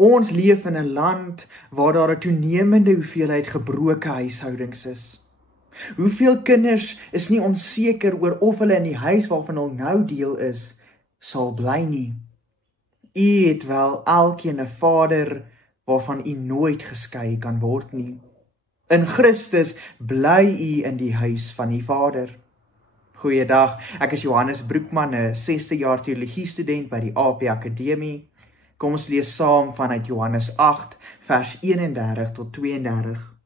Ons leef in 'n land waar daar 'n toenemende hoeveelheid gebroke huishoudings is. Hoeveel kinders is nie onseker oor of hulle in die huis waarvan hulle nou deel is, sal bly nie. U het wel elkeen 'n Vader waarvan u nooit geskei kan word nie. In Christus bly u in die huis van die Vader. Goeiedag, ek is Johannes Broekman, 'n 6de jaar teologie student by die AP Akademie. Kom ons lees saam vanuit Johannes 8, vers 31 tot 32.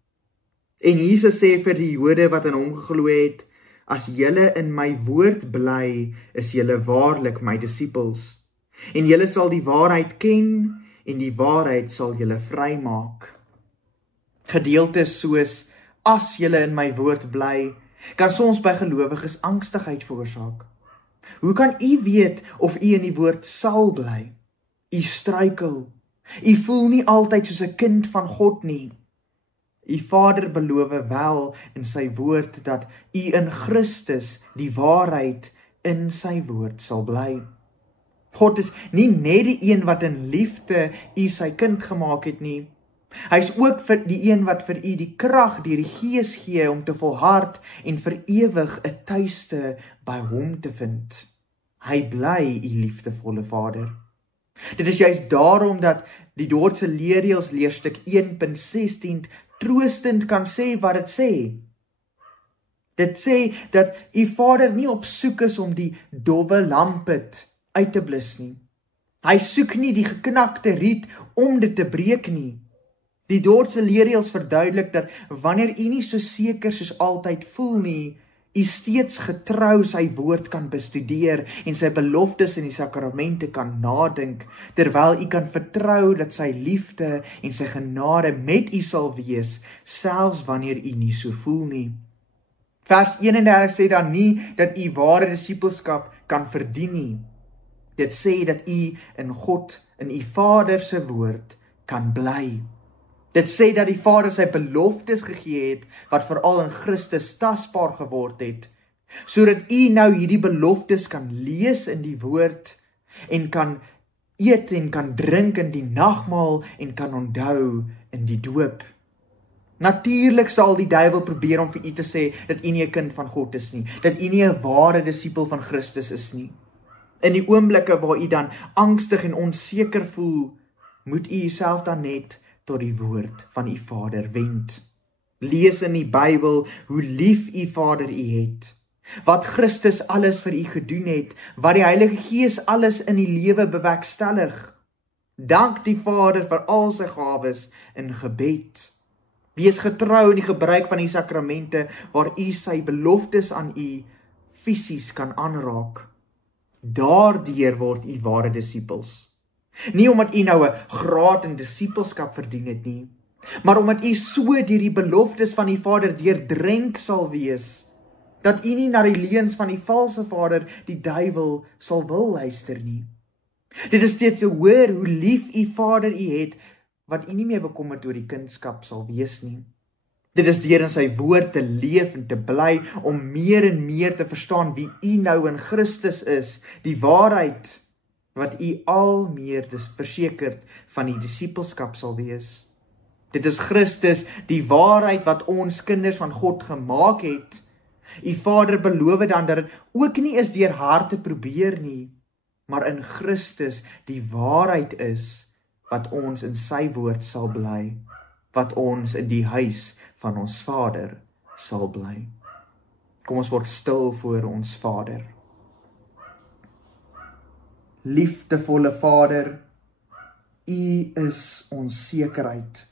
En Jesus sê vir die Jode wat aan hom geglo het, as julle in my woord bly, is julle waarlik my disippels. En julle sal die waarheid ken, en die waarheid sal julle vrymaak. Gedeeltes soos, as julle in my woord bly, kan soms by gelowiges angstigheid veroorsaak. Hoe kan u weet of u in die woord sal bly? U struikel. U voel nie altyd soos 'n kind van God nie. U Vader beloof wel in sy woord dat u in Christus die waarheid in sy woord sal bly. God is nie net die een wat in liefde u sy kind gemaak het nie. Hy is ook vir die een wat vir u die krag deur die Gees gee om te volhard en vir ewig 'n tuiste by hom te vind. Hy bly u liefdevolle Vader. Dit is juist daarom dat die Dordtse leerreëls leerstuk 1.16 troostend kan sê wat dit sê. Dit sê dat u Vader nie op soek is om die dowwe lampet uit te blus nie. Hy soek nie die geknakte riet om dit te breek nie. Die Dordtse leerreëls verduidelik dat wanneer u nie so seker soos altyd voel nie, u steeds getrou sy woord kan bestudeer en sy beloftes in die sakramente kan nadink, terwyl u kan vertrou dat sy liefde en sy genade met u sal wees, selfs wanneer u nie so voel nie. Vers 31 sê dan nie dat u ware disippelskap kan verdien nie. Dit sê dat u in God, in u Vader se woord, kan bly. Dit sê dat die Vader sy beloftes gegee het, wat veral in Christus tasbaar geword het, sodat u nou hierdie beloftes kan lees in die woord, en kan eet en kan drink in die nagmaal, en kan onthou in die doop. Natuurlik sal die duiwel probeer om vir u te sê, dat u nie 'n kind van God is nie, dat u nie 'n ware disipel van Christus is nie. In die oomblikke waar u dan angstig en onseker voel, moet u uself dan net tot die woord van u Vader wend. Lees in die Bybel hoe lief u Vader u het, wat Christus alles vir u gedoen het, wat die Heilige Gees alles in u lewe bewerkstellig. Dank die Vader vir al sy gawes in gebed. Wees getrou in die gebruik van die sakramente, waar u sy beloftes aan u fisies kan aanraak. Daardeur word u ware disippels. Nie omdat u nou 'n graad in disippelskap verdien het nie, maar omdat u so deur die beloftes van die Vader deurdrenk sal wees, dat u nie na die leuns van die valse vader, die duiwel, sal wil luister nie. Dit is steeds te hoor hoe lief u Vader u het, wat u nie meer bekommerd oor die kindskap sal wees nie. Dit is deur in sy woord te leef en te bly, om meer en meer te verstaan wie u nou in Christus is, die waarheid, wat u al meer versekerd van die disippelskap sal wees. Dit is Christus, die waarheid wat ons kinders van God gemaak het. U Vader beloof dan dat dit ook nie is deur hard te probeer nie, maar in Christus die waarheid is, wat ons in sy woord sal bly, wat ons in die huis van ons Vader sal bly. Kom ons word stil voor ons Vader. Liefdevolle Vader, u is ons sekerheid.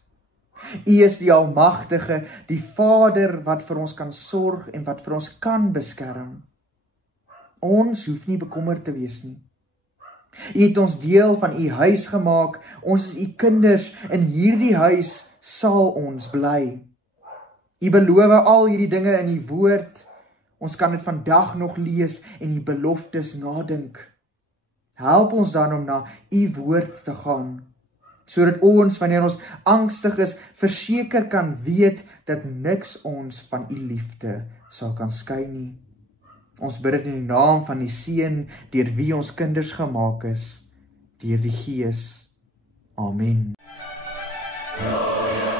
U is die Almagtige, die Vader wat vir ons kan sorg en wat vir ons kan beskerm. Ons hoef nie bekommerd te wees nie. U het ons deel van u huis gemaak, ons is u kinders, in hierdie huis sal ons bly. U beloof al hierdie dinge in u woord, ons kan dit vandag nog lees en die beloftes nadink. Help ons dan om na u woord te gaan, sodat ons, wanneer ons angstig is, verseker kan weet dat niks ons van u liefde sal kan skei nie. Ons bid dit in die naam van die Seun, deur wie ons kinders gemaak is, deur die Gees. Amen. Ja, ja.